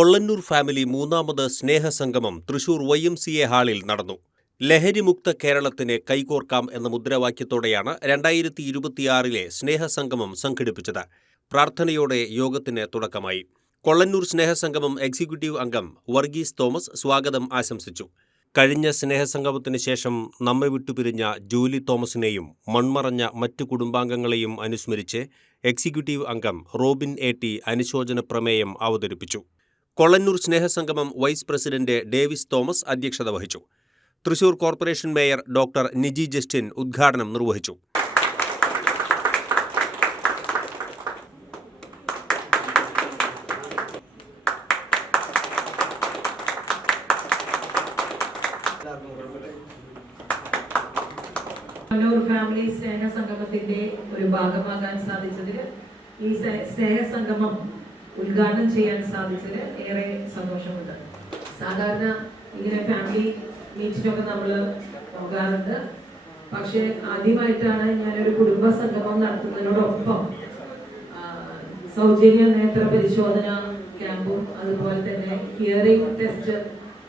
Kollannur family മൂന്നാമത് സ്നേഹസംഗമം Thrissur YMCA ഹാളിൽ നടന്നു. ലഹരിമുക്ത കേരളത്തിന് കൈകോർക്കാം എന്ന മുദ്രാവാക്യത്തോടെയാണ് 2026 സ്നേഹസംഗമം സംഘടിപ്പിച്ചത്. പ്രാർത്ഥനയോടെ യോഗത്തിന് തുടക്കമായി. കൊള്ളന്നൂർ സ്നേഹസംഗമം എക്സിക്യൂട്ടീവ് അംഗം വർഗീസ് തോമസ് സ്വാഗതം ആശംസിച്ചു. കഴിഞ്ഞ സ്നേഹസംഗമത്തിന് ശേഷം നമ്മെ വിട്ടുപിരിഞ്ഞ ജൂലി തോമസിനെയും മൺമറഞ്ഞ മറ്റു കുടുംബാംഗങ്ങളെയും അനുസ്മരിച്ച് എക്സിക്യൂട്ടീവ് അംഗം റോബിൻ AT അനുശോചന പ്രമേയം അവതരിപ്പിച്ചു. കൊള്ളന്നൂർ സ്നേഹസംഗമം വൈസ് പ്രസിഡന്റ് ഡേവിസ് തോമസ് അധ്യക്ഷത വഹിച്ചു. Thrissur corporation mayor doctor Niji Justin ഉദ്ഘാടനം നിർവഹിച്ചു. കൊള്ളന്നൂർ ഫാമിലി സ്നേഹസംഗമത്തിന്റെ ഒരു ഭാഗമാകാൻ സാധിച്ചതിൽ, ഈ സ്നേഹസംഗമം ഉദ്ഘാടനം ചെയ്യാൻ സാധിച്ചതിൽ ഏറെ സന്തോഷമുണ്ട്. സാധാരണ ഇങ്ങനെ ഫാമിലി മീറ്റിനൊക്കെ നമ്മൾ പോകാറുണ്ട്. പക്ഷേ ആദ്യമായിട്ടാണ് ഞാനൊരു കുടുംബ സംഗമം നടത്തുന്നതിനോടൊപ്പം സൗജന്യ നേത്ര പരിശോധന ക്യാമ്പും അതുപോലെ തന്നെ ഹിയറിംഗ് ടെസ്റ്റ്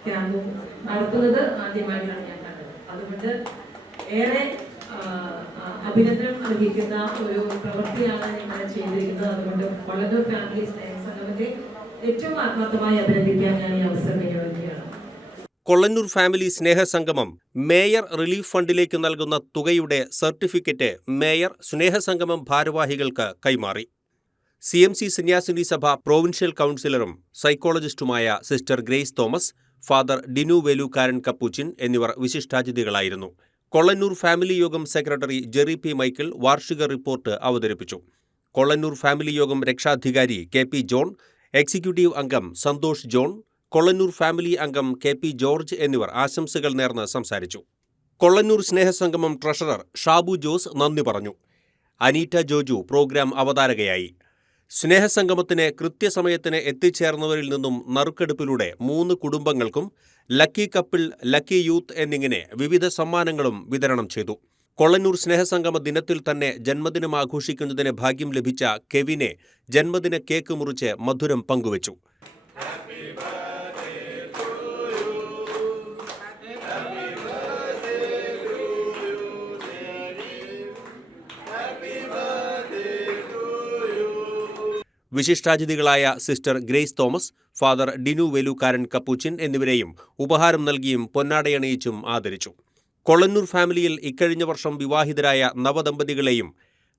ക്യാമ്പും നടത്തുന്നത് ആദ്യമായിട്ടാണ് ഞാൻ കണ്ടത്. അതുകൊണ്ട് ഏറെ അഭിനന്ദനം അർഹിക്കുന്ന ഒരു പ്രവൃത്തിയാണ് നിങ്ങൾ ചെയ്തിരിക്കുന്നത്. അതുകൊണ്ട് കൊള്ളന്നൂർ ഫാമിലി സ്നേഹസംഗമത്തെ ഏറ്റവും ആത്മാർത്ഥമായി അഭിനന്ദിക്കാൻ ഞാൻ ഈ അവസരം വിനിയോഗിക്കുകയാണ്. കൊള്ളന്നൂർ ഫാമിലി സ്നേഹസംഗമം മേയർ റിലീഫ് ഫണ്ടിലേക്ക് നൽകുന്ന തുകയുടെ സർട്ടിഫിക്കറ്റ് മേയർ സ്നേഹസംഗമം ഭാരവാഹികൾക്ക് കൈമാറി. CMC സന്യാസിനി സഭ പ്രൊവിൻഷ്യൽ കൗൺസിലറും സൈക്കോളജിസ്റ്റുമായ sister Grace Thomas, father Dinu Velookkaran Capuchin എന്നിവർ വിശിഷ്ടാതിഥികളായിരുന്നു. കൊള്ളന്നൂർ ഫാമിലി യോഗം സെക്രട്ടറി ജെറി P. മൈക്കിൾ വാർഷിക റിപ്പോർട്ട് അവതരിപ്പിച്ചു. കൊള്ളന്നൂർ ഫാമിലി യോഗം രക്ഷാധികാരി KP ജോൺ, എക്സിക്യൂട്ടീവ് അംഗം സന്തോഷ് ജോൺ, കൊള്ളന്നൂർ ഫാമിലി അംഗം KP ജോർജ് എന്നിവർ ആശംസകൾ നേർന്ന് സംസാരിച്ചു. കൊള്ളന്നൂർ സ്നേഹസംഗമം ട്രഷറർ ഷാബു ജോസ് നന്ദി പറഞ്ഞു. അനീറ്റ ജോജു പ്രോഗ്രാം അവതാരകയായി. സ്നേഹസംഗമത്തിന് കൃത്യസമയത്തിന് എത്തിച്ചേർന്നവരിൽ നിന്നും നറുക്കെടുപ്പിലൂടെ 3 കുടുംബങ്ങൾക്കും ലക്കി കപ്പിൾ, ലക്കി യൂത്ത് എന്നിങ്ങനെ വിവിധ സമ്മാനങ്ങളും വിതരണം ചെയ്തു. കൊള്ളന്നൂർ സ്നേഹസംഗമ ദിനത്തിൽ തന്നെ ജന്മദിനം ആഘോഷിക്കുന്നതിന് ഭാഗ്യം ലഭിച്ച കെവിനെ ജന്മദിന കേക്ക് മുറിച്ച് മധുരം പങ്കുവച്ചു. വിശിഷ്ടാതിഥികളായ sister Grace Thomas, father Dinu Velookkaran Capuchin എന്നിവരെയും ഉപഹാരം നൽകിയും പൊന്നാടയണിയിച്ചും ആദരിച്ചു. കൊള്ളന്നൂർ ഫാമിലിയിൽ ഇക്കഴിഞ്ഞ വർഷം വിവാഹിതരായ നവദമ്പതികളെയും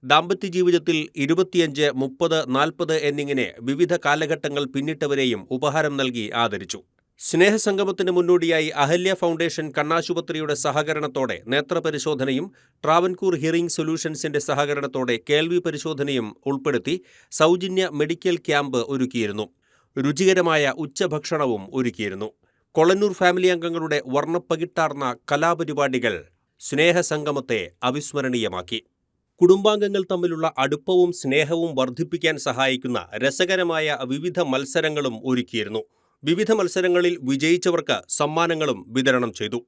ദാമ്പത്യ ജീവിതത്തിൽ 25, 30, 40 എന്നിങ്ങനെ വിവിധ കാലഘട്ടങ്ങൾ പിന്നിട്ടവരെയും ഉപഹാരം നൽകി ആദരിച്ചു. സ്നേഹസംഗമത്തിന് മുന്നോടിയായി അഹല്യ ഫൗണ്ടേഷൻ കണ്ണാശുപത്രിയുടെ സഹകരണത്തോടെ നേത്രപരിശോധനയും ട്രാവൻകൂർ ഹിയറിംഗ് സൊല്യൂഷൻസിന്റെ സഹകരണത്തോടെ കേൾവി പരിശോധനയും ഉൾപ്പെടുത്തി സൗജന്യ മെഡിക്കൽ ക്യാമ്പ് ഒരുക്കിയിരുന്നു. രുചികരമായ ഉച്ചഭക്ഷണവും ഒരുക്കിയിരുന്നു. കൊള്ളന്നൂർ ഫാമിലി അംഗങ്ങളുടെ വർണ്ണപ്പകിട്ടാർന്ന കലാപരിപാടികൾ സ്നേഹസംഗമത്തെ അവിസ്മരണീയമാക്കി. കുടുംബാംഗങ്ങൾ തമ്മിലുള്ള അടുപ്പവും സ്നേഹവും വർദ്ധിപ്പിക്കാൻ സഹായിക്കുന്ന രസകരമായ വിവിധ മത്സരങ്ങളും ഒരുക്കിയിരുന്നു. വിവിധ മത്സരങ്ങളിൽ വിജയിച്ചവർക്ക് സമ്മാനങ്ങളും വിതരണം ചെയ്തു.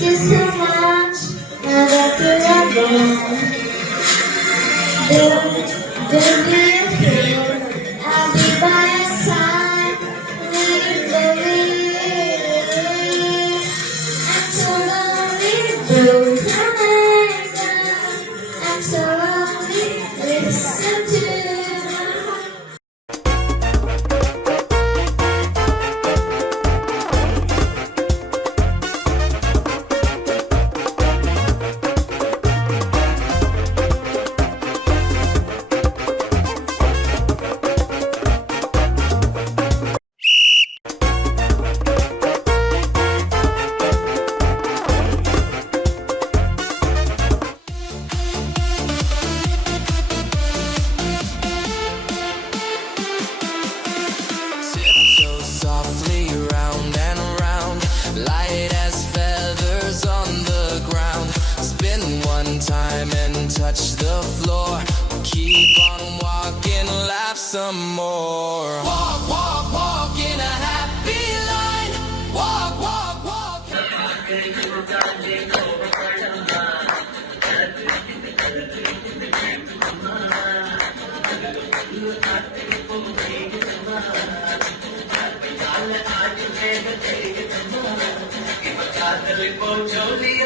miss you so much. Now that you're gone, don't be afraid. I'll be by your side. Lead the way. I'm so lonely, broken down. I'm so lonely. Listen to my heart. Tiptoe softly round and round, light as feathers on the ground. Spin one time and touch the floor. Keep on walking, laugh some more. Walk, walk, walk in a happy line. Walk, walk, walk. Jolly